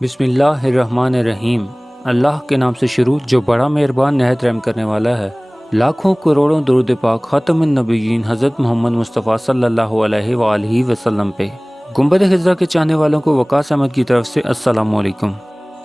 बिस्मिल्लाहिर्रहमानिर्रहीम। अल्लाह के नाम से शुरू जो बड़ा मेहरबान नहायत रहम करने वाला है। लाखों करोड़ों दुरूद पाक ख़ातमुन नबिय्यीन हज़रत मोहम्मद मुस्तफ़ा सल्लल्लाहु अलैहि वसल्लम पे। गुंबद खिज़रा के चाहने वालों को वकास अहमद की तरफ से अस्सलामु अलैकुम।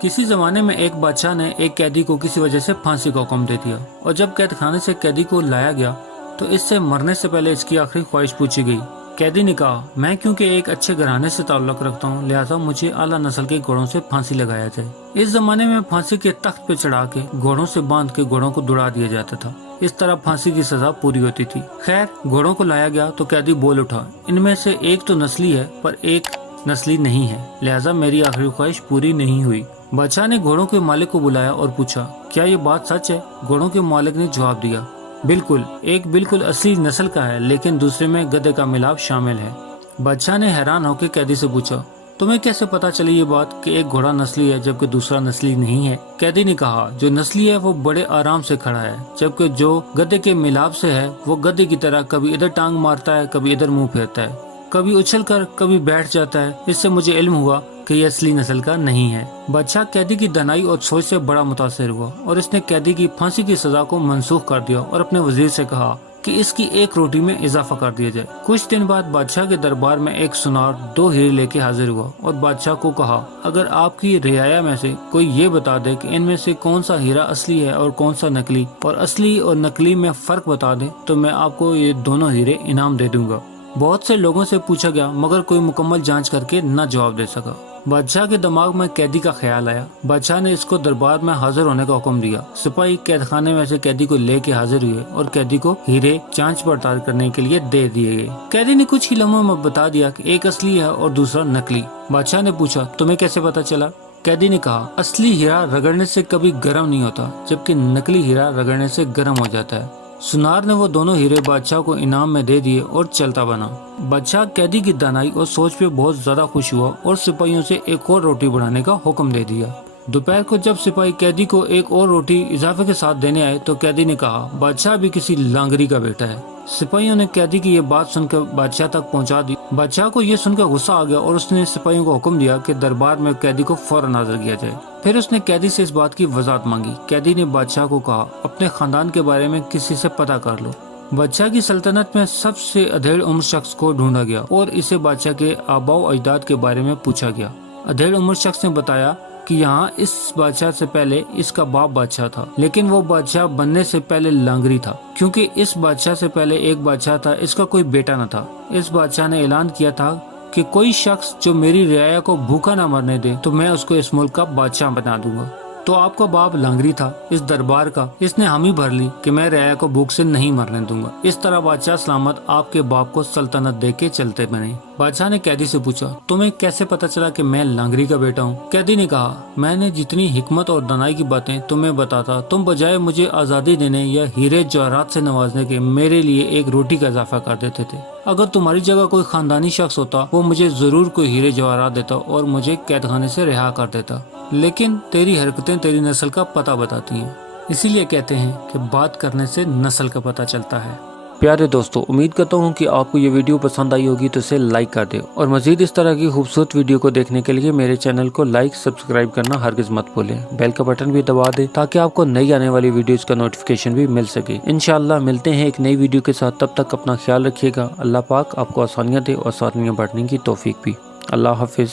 किसी ज़माने में एक बादशाह ने एक कैदी को किसी वजह से फांसी का हुक्म दे दिया और जब कैद खाने से कैदी को लाया गया तो इससे मरने से पहले इसकी आखिरी ख्वाहिश पूछी गई। कैदी ने कहा, मैं क्योंकि एक अच्छे घराने से ताल्लुक़ रखता हूँ, लिहाजा मुझे आला नस्ल के घोड़ों से फांसी लगाया जाए। इस जमाने में फांसी के तख्त पे चढ़ा के घोड़ों से बांध के घोड़ों को दुड़ा दिया जाता था। इस तरह फांसी की सजा पूरी होती थी। खैर, घोड़ों को लाया गया तो कैदी बोल उठा, इनमें से एक तो नस्ली है पर एक नस्ली नहीं है, लिहाजा मेरी आखिरी ख्वाहिश पूरी नहीं हुई। बादशाह ने घोड़ों के मालिक को बुलाया और पूछा, क्या ये बात सच है? घोड़ों के मालिक ने जवाब दिया, बिल्कुल, एक बिल्कुल असली नस्ल का है लेकिन दूसरे में गधे का मिलाप शामिल है। बादशाह ने हैरान होकर कैदी से पूछा, तुम्हें कैसे पता चली ये बात कि एक घोड़ा नस्ली है जबकि दूसरा नस्ली नहीं है? कैदी ने कहा, जो नस्ली है वो बड़े आराम से खड़ा है, जबकि जो गधे के मिलाप से है वो गधे की तरह कभी इधर टांग मारता है, कभी इधर मुंह फेरता है, कभी उछल कर कभी बैठ जाता है। इससे मुझे इल्म हुआ कि ये असली नस्ल का नहीं है। बादशाह कैदी की दानाई और सोच से बड़ा मुतासिर हुआ और इसने कैदी की फांसी की सजा को मनसूख कर दिया और अपने वजीर से कहा कि इसकी एक रोटी में इजाफा कर दिया जाए। कुछ दिन बाद बादशाह के दरबार में एक सुनार 2 हीरे लेके हाजिर हुआ और बादशाह को कहा, अगर आपकी रियाया में से कोई ये बता दे कि इनमें से कौन सा हीरा असली है और कौन सा नकली, और असली और नकली में फर्क बता दे तो मैं आपको ये दोनों हीरे इनाम दे दूंगा। बहुत से लोगों से पूछा गया मगर कोई मुकम्मल जांच करके न जवाब दे सका। बादशाह के दिमाग में कैदी का ख्याल आया। बादशाह ने इसको दरबार में हाजिर होने का हुक्म दिया। सिपाही कैद खाने में से कैदी को लेके हाजिर हुए और कैदी को हीरे जांच पड़ताल करने के लिए दे दिए गए। कैदी ने कुछ ही लम्हों में बता दिया कि एक असली है और दूसरा नकली। बादशाह ने पूछा, तुम्हें कैसे पता चला? कैदी ने कहा, असली हीरा रगड़ने से कभी गर्म नहीं होता जबकि नकली हीरा रगड़ने से गर्म हो जाता है। सुनार ने वो दोनों हीरे बादशाह को इनाम में दे दिए और चलता बना। बादशाह कैदी की दानाई और सोच पे बहुत ज्यादा खुश हुआ और सिपाहियों से एक और रोटी बढ़ाने का हुक्म दे दिया। दोपहर को जब सिपाही कैदी को एक और रोटी इजाफे के साथ देने आए तो कैदी ने कहा, बादशाह भी किसी लांगरी का बेटा है। सिपाहियों ने कैदी की ये बात सुनकर बादशाह तक पहुंचा दी। बादशाह को ये सुनकर गुस्सा आ गया और उसने सिपाहियों को हुक्म दिया कि दरबार में कैदी को फौरन हाजिर किया जाए। फिर उसने कैदी से इस बात की वजाहत मांगी। कैदी ने बादशाह को कहा, अपने खानदान के बारे में किसी से पता कर लो। बादशाह की सल्तनत में सबसे अधेड़ उम्र शख्स को ढूंढा गया और इसे बादशाह के आबाओ अजदाद के बारे में पूछा गया। अधेड़ उम्र शख्स ने बताया कि यहाँ इस बादशाह से पहले इसका बाप बादशाह था, लेकिन वो बादशाह बनने से पहले लांगरी था, क्योंकि इस बादशाह से पहले एक बादशाह था, इसका कोई बेटा न था। इस बादशाह ने ऐलान किया था कि कोई शख्स जो मेरी रियाया को भूखा न मरने दे तो मैं उसको इस मुल्क का बादशाह बना दूंगा। तो आपका बाप लांगरी था इस दरबार का, इसने हामी भर ली कि मैं रियाया को भूख से नहीं मरने दूंगा। इस तरह बादशाह सलामत आपके बाप को सल्तनत दे के चलते बने। बादशाह ने कैदी से पूछा, तुम्हें कैसे पता चला कि मैं लांगरी का बेटा हूँ? कैदी ने कहा, मैंने जितनी हिकमत और दानाई की बातें तुम्हें बताता, तुम बजाय मुझे आज़ादी देने या हीरे जवाहरात से नवाजने के मेरे लिए एक रोटी का इजाफा कर देते थे। अगर तुम्हारी जगह कोई खानदानी शख्स होता वो मुझे जरूर कोई हीरे जवाहरात देता और मुझे कैद खाने से रिहा कर देता, लेकिन तेरी हरकतें तेरी नस्ल का पता बताती हैं। इसीलिए कहते हैं कि बात करने से नस्ल का पता चलता है। प्यारे दोस्तों, उम्मीद करता हूँ कि आपको ये वीडियो पसंद आई होगी तो इसे लाइक कर दे और मजीद इस तरह की खूबसूरत वीडियो को देखने के लिए मेरे चैनल को लाइक सब्सक्राइब करना हरगिज मत भूलें। बेल का बटन भी दबा दे ताकि आपको नई आने वाली वीडियोस का नोटिफिकेशन भी मिल सके। इंशाअल्लाह मिलते हैं एक नई वीडियो के साथ, तब तक अपना ख्याल रखिएगा। अल्लाह पाक आपको आसानियाँ दे और आसानियाँ बढ़ने की तौफीक भी। अल्लाह हाफिज।